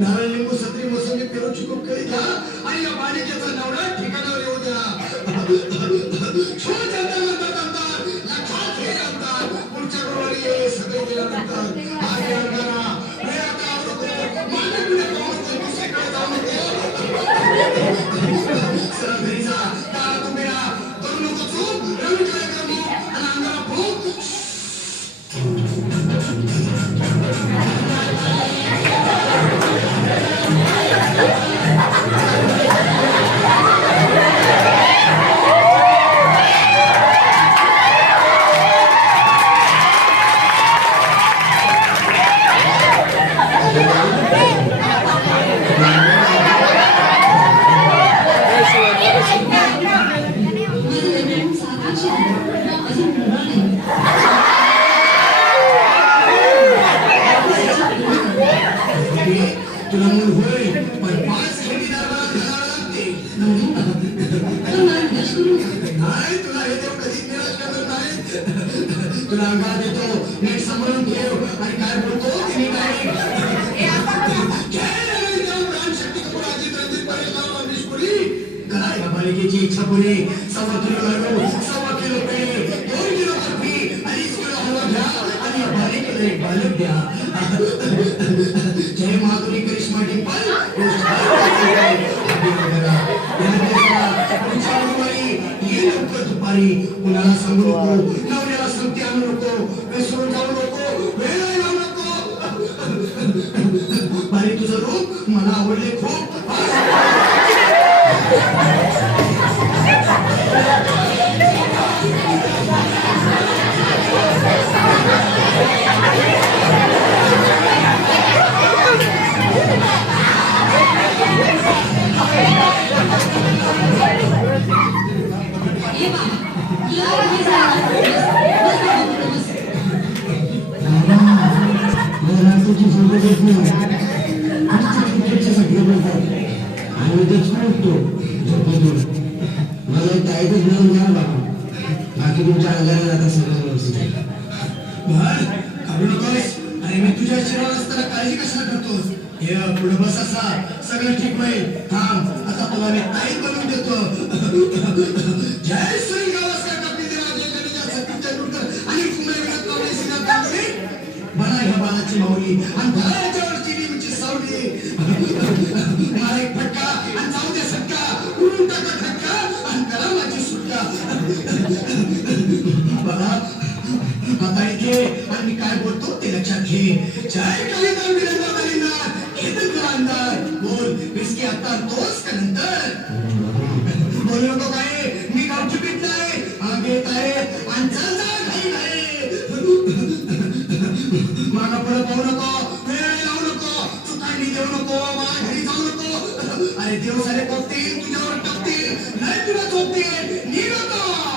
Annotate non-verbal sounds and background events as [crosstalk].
नारळ लिंबू सत्री मोसंबी पेरूची खूप कळी. घ्या आणि या बालिकेचा नवरा ठिकाणावर येऊ द्या. [laughs] तुला मूल होईल पण पाच घालावं लागते तर करू नाही तुला हे देव निराश करत नाही तुला देतो नीट सांभाळून ठेव आणि काय बोलतो ते नीट ऐक. बालिकेची इच्छा [laughs] द्या जय माधुरी करिश्मा डिंपल ये लवकर दुपारी कुणाला सांगू नको नवऱ्याला आणू नको विसरून जाऊ नको वेळ लावू नको तुझं रूप मला आवडले खूप. अरे मी तुझ्या शिरावर असताना काळजी कशाला करतोस? हे पुढे बस असा. सगळं ठीक होईल. थांब. आता तुला मी ताई बनवून देतो. जय श्री गावस्कर कपिल देवा जय आणि कांबळे बना ह्या बालाची माऊली. आणि धरा सावली. फटका. आणि जाऊ दे सटका उडून टाका खटका आणि करा माझी सुटका. बघा आता इथे आणि मी काय बोलतो ते लक्षात घे. जय काही की आता तोच नंतर बोलू नको काय मी काम चुकीत नाही हा घेत आहे आणि पुढे पाहू नको वेळ लावू नको तू कांडी देऊ नको माझ्या घरी जाऊ नको अरे देव सारे कोपतील तुझ्यावर टाकतील नाही तुला झोपतील निघतो.